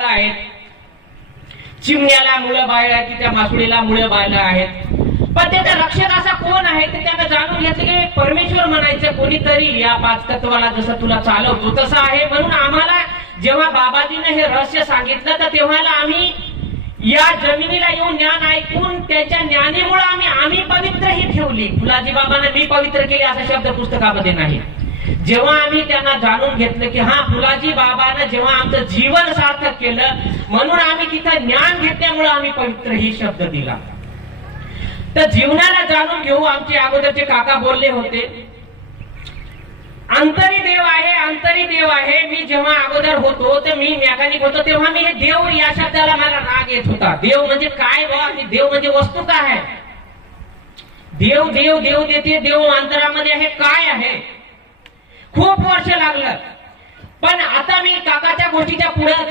आहेत, चिमण्याला मुलं बाळ आहेत, त्या मासुळीला मुलं बाळ आहेत, पण त्याचा रक्षक असा कोण आहे ते त्यानं जाणून घेतलं की परमेश्वर म्हणायचं कोणीतरी या पाच तत्वाला जसं तुला चालवतो तसं आहे. म्हणून आम्हाला जेव्हा बाबाजीने हे रहस्य सांगितलं तर तेव्हा आम्ही या जमिनीला येऊन ज्ञान ऐकून त्याच्या ज्ञानामुळे आम्ही पवित्रही ठेवली. फुलाजी बाबांना मी पवित्र केले असा शब्द पुस्तकामध्ये नाही. जेव्हा आम्ही त्यांना जाणून घेतलं की हा फुलाजी बाबांना जेव्हा आमचं जीवन सार्थक केलं म्हणून आम्ही तिथं ज्ञान घेतल्यामुळे आम्ही पवित्र ही शब्द दिला. तर जीवनाला जाणून घेऊ. आमचे अगोदरचे काका बोलले होते अंतरी देव आहे, अंतरी देव आहे. मी जेव्हा अगोदर होतो तर मी मेकॅनिक होतो तेव्हा मी हे देव या शब्दाला मला राग येत होता. देव म्हणजे काय बा, देव म्हणजे वस्तू काय आहे? देव देव देव देते, देव अंतरामध्ये आहे, काय आहे? खूप वर्ष लागलं. पण आता मी काकाच्या गोष्टीच्या पुढे